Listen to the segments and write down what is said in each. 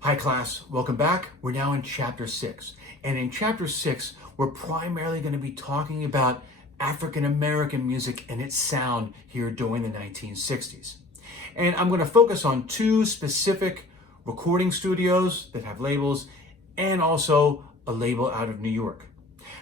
Hi class, welcome back. We're now in chapter 6. And in chapter 6, we're primarily going to be talking about African American music and its sound here during the 1960s. And I'm going to focus on two specific recording studios that have labels and also a label out of New York.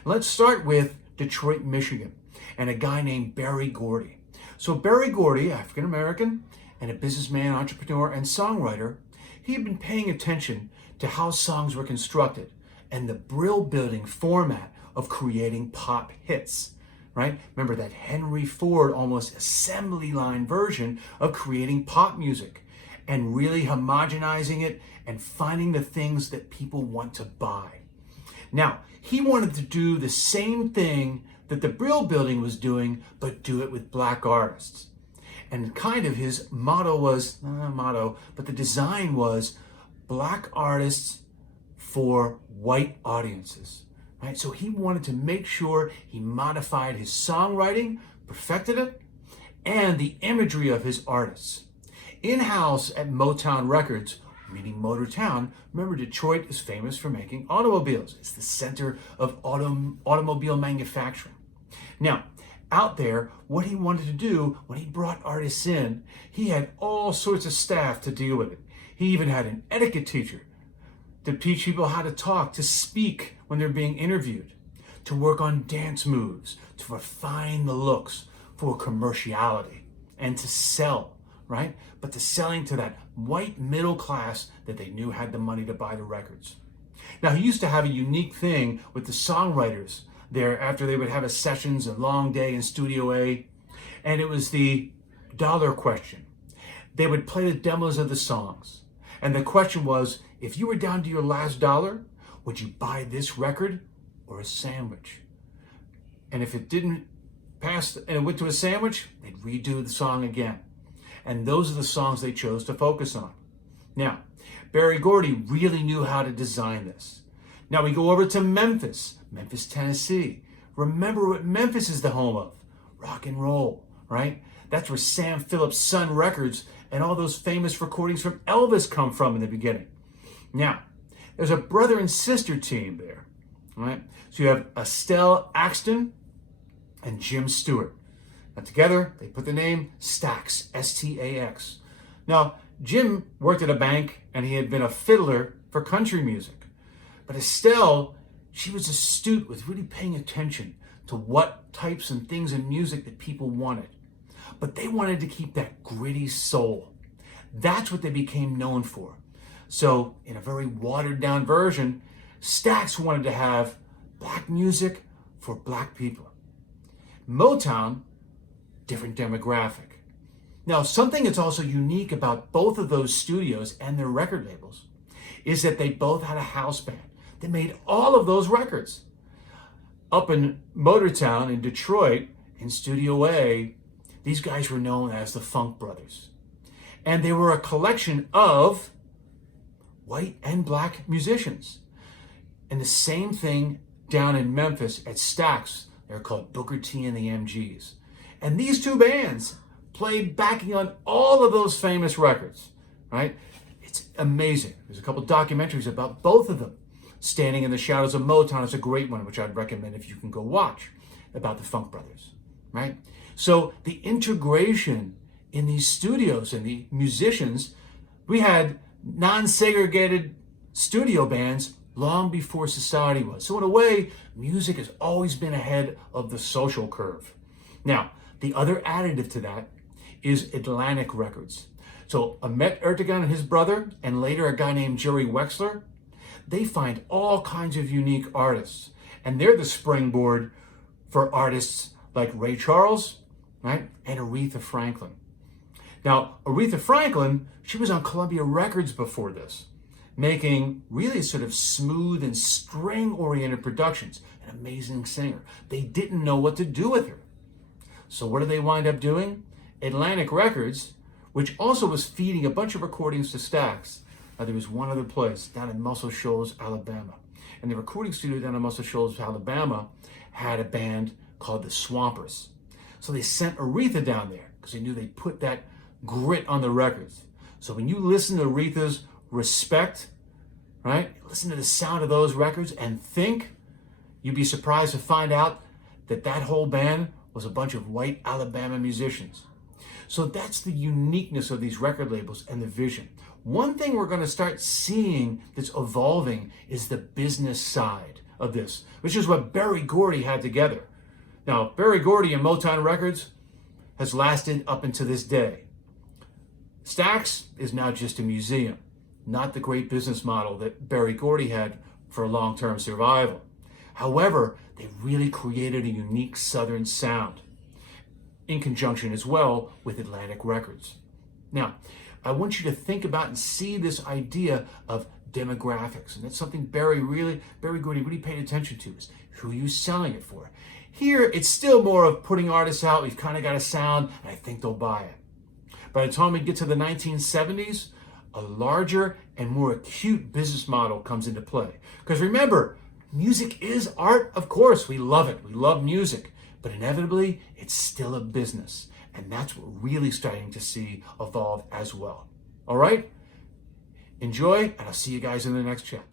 Let's start with Detroit, Michigan, and a guy named Berry Gordy. So Berry Gordy, African American and a businessman, entrepreneur, and songwriter, he had been paying attention to how songs were constructed and the Brill building format of creating pop hits, right? Remember that Henry Ford almost assembly line version of creating pop music and really homogenizing it and finding the things that people want to buy. Now, he wanted to do the same thing that the Brill building was doing, but do it with black artists. And kind of his motto was, but the design was black artists for white audiences, right? So he wanted to make sure he modified his songwriting, perfected it, and the imagery of his artists. In-house at Motown Records, meaning Motortown, remember Detroit is famous for making automobiles. It's the center of automobile manufacturing. Now, out there, what he wanted to do when he brought artists in, he had all sorts of staff to deal with it. He even had an etiquette teacher to teach people how to talk, to speak when they're being interviewed, to work on dance moves, to refine the looks for commerciality, and to sell, right? But the selling to that white middle class that they knew had the money to buy the records. Now, he used to have a unique thing with the songwriters there after they would have a sessions, a long day in Studio A, and it was the dollar question. They would play the demos of the songs, and the question was, if you were down to your last dollar, would you buy this record or a sandwich? And if it didn't pass and it went to a sandwich, they'd redo the song again. And those are the songs they chose to focus on. Now, Berry Gordy really knew how to design this. Now we go over to Memphis, Tennessee. Remember what Memphis is the home of? Rock and roll, right? That's where Sam Phillips' Sun Records and all those famous recordings from Elvis come from in the beginning. Now, there's a brother and sister team there, right? So you have Estelle Axton and Jim Stewart. Now together, they put the name Stax, S-T-A-X. Now, Jim worked at a bank and he had been a fiddler for country music. But Estelle, she was astute with really paying attention to what types and things in music that people wanted. But they wanted to keep that gritty soul. That's what they became known for. So, in a very watered down version, Stax wanted to have black music for black people. Motown, different demographic. Now, something that's also unique about both of those studios and their record labels is that they both had a house band. They made all of those records. Up in Motortown in Detroit, in Studio A, these guys were known as the Funk Brothers. And they were a collection of white and black musicians. And the same thing down in Memphis at Stax. They're called Booker T and the MGs. And these two bands played backing on all of those famous records, right? It's amazing. There's a couple documentaries about both of them. Standing in the Shadows of Motown is a great one, which I'd recommend if you can go watch, about the Funk Brothers, right? So the integration in these studios and the musicians, we had non-segregated studio bands long before society was. So in a way, music has always been ahead of the social curve. Now, the other additive to that is Atlantic Records. So Ahmet Ertegun and his brother, and later a guy named Jerry Wexler, they find all kinds of unique artists. And they're the springboard for artists like Ray Charles, right? And Aretha Franklin. Now, Aretha Franklin, she was on Columbia Records before this, making really sort of smooth and string-oriented productions. An amazing singer. They didn't know what to do with her. So what did they wind up doing? Atlantic Records, which also was feeding a bunch of recordings to Stax. There was one other place down in Muscle Shoals, Alabama. And the recording studio down in Muscle Shoals, Alabama, had a band called the Swampers. So they sent Aretha down there because they knew they'd put that grit on the records. So when you listen to Aretha's Respect, right? Listen to the sound of those records and think. You'd be surprised to find out that that whole band was a bunch of white Alabama musicians. So that's the uniqueness of these record labels and the vision. One thing we're going to start seeing that's evolving is the business side of this, which is what Berry Gordy had together. Now, Berry Gordy and Motown Records has lasted up until this day. Stax is now just a museum, not the great business model that Berry Gordy had for long-term survival. However, they really created a unique Southern sound in conjunction as well with Atlantic Records. Now, I want you to think about and see this idea of demographics. And that's something Berry Gordy really paid attention to, is who are you selling it for? Here, it's still more of putting artists out. We've kind of got a sound, and I think they'll buy it. By the time we get to the 1970s, a larger and more acute business model comes into play. Because remember, music is art, of course. We love it. We love music. But inevitably, it's still a business. And that's what we're really starting to see evolve as well. All right? Enjoy, and I'll see you guys in the next chapter.